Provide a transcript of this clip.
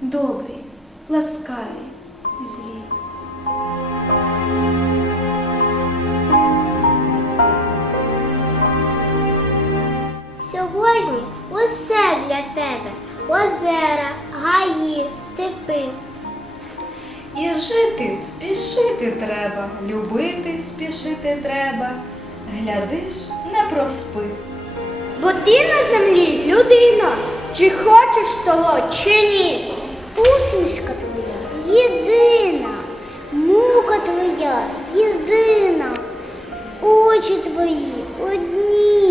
добрі, ласкаві і злі. Сьогодні усе для тебе озера, гаї, степи. І жити спішити треба, любити спішити треба. Глядиш, не проспи. Бо ти на землі людина, чи хочеш того, чи ні. очі твої одні.